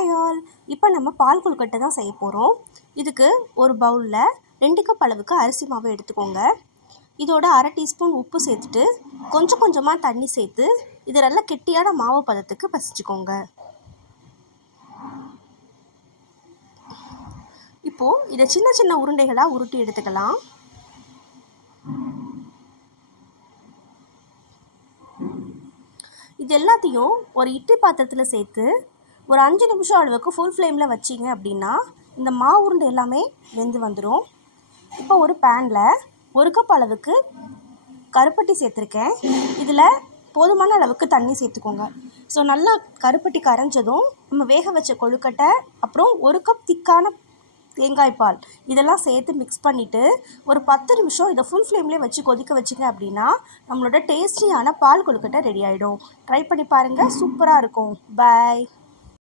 Hi all. இப்போ நம்ம பால் கொழுக்கட்டை தான் செய்ய போகிறோம். இதுக்கு ஒரு பவுலில் 2 கப் அளவுக்கு அரிசி மாவு எடுத்துக்கோங்க. இதோட 1/2 டீஸ்பூன் உப்பு சேர்த்துட்டு கொஞ்சம் கொஞ்சமாக தண்ணி சேர்த்து இது நல்லா கெட்டியான மாவு பதத்துக்கு பசிச்சுக்கோங்க. இப்போது இதை சின்ன சின்ன உருண்டைகளாக உருட்டி எடுத்துக்கலாம். இது எல்லாத்தையும் ஒரு இட்லி பாத்திரத்தில் சேர்த்து ஒரு 5 நிமிஷம் அளவுக்கு ஃபுல் ஃப்ளேமில் வச்சிங்க அப்படின்னா இந்த மாவு உருண்டை எல்லாமே வெந்து வந்துடும். இப்போ ஒரு பேனில் 1 கப் அளவுக்கு கருப்பட்டி சேர்த்துருக்கேன். இதில் போதுமான அளவுக்கு தண்ணி சேர்த்துக்கோங்க. ஸோ நல்லா கருப்பட்டி கரைஞ்சதும் நம்ம வேக வச்ச கொழுக்கட்டை அப்புறம் 1 கப் திக்கான தேங்காய் பால் இதெல்லாம் சேர்த்து மிக்ஸ் பண்ணிவிட்டு ஒரு 10 நிமிஷம் இதை ஃபுல் ஃப்ளேம்லேயே வச்சு கொதிக்க வச்சிங்க அப்படின்னா நம்மளோட டேஸ்டியான பால் கொழுக்கட்டை ரெடி ஆகிடும். ட்ரை பண்ணி பாருங்கள், சூப்பராக இருக்கும். பாய்.